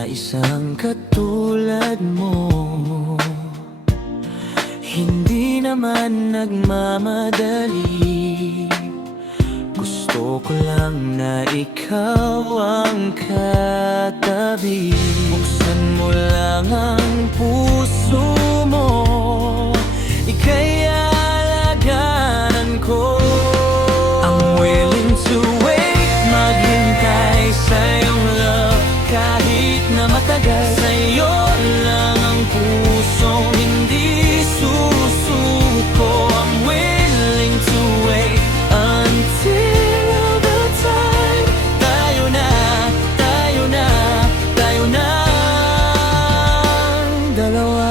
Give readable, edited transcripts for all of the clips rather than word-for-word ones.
sa isang katulad mo. Hindi naman nagmamadali, gusto ko lang na ikaw ang katabi. Buksan mo lang ang puso mo, ika'y alagaan ko. I'm willing to wait, maghintay sa iyong love kahit na matagal. Sa'yo lang ang pusong hindi susuko. I'm willing to wait until the time. Tayo na, tayo na, tayo na ang dalawa.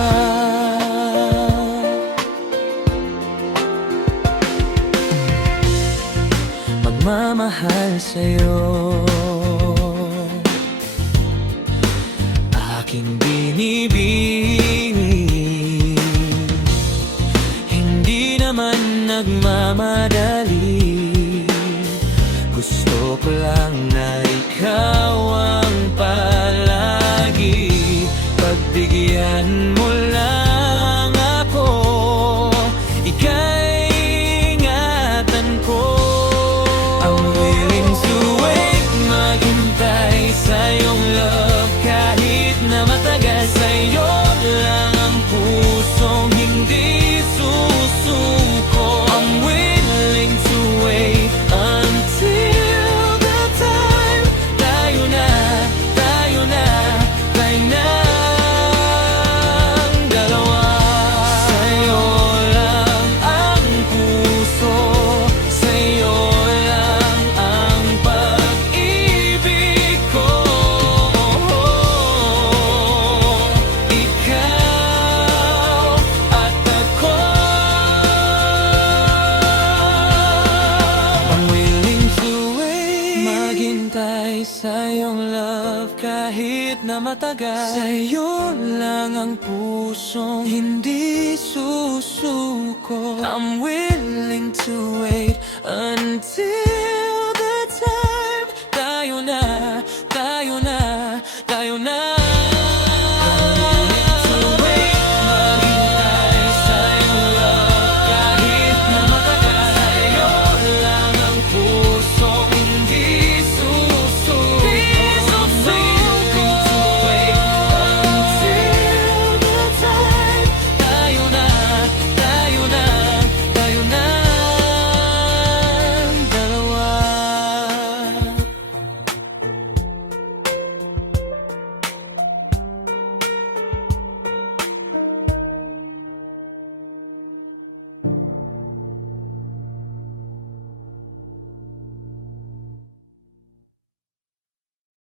Magmamahal sa'yo, aking binibini. Hindi naman nagmamadali, gusto ko lang na ikaw ang palagi. Pagbigyan mo lang ako, ika'y ingatan ko. I'm willing to wait, maghintay sa iyong love kahit na matagal. Sa'yo lang ang pusong hindi susuko. I'm willing to wait until the time. Tayo na, tayo na, tayo na ang dalawa. Sa'yo lang ang puso, sa'yo lang ang pag-ibig ko. Ikaw at ako. I'm willing to wait, maghintay sa iyong love kahit na matagal. Sa'yo lang ang pusong hindi susuko. I'm willing to wait until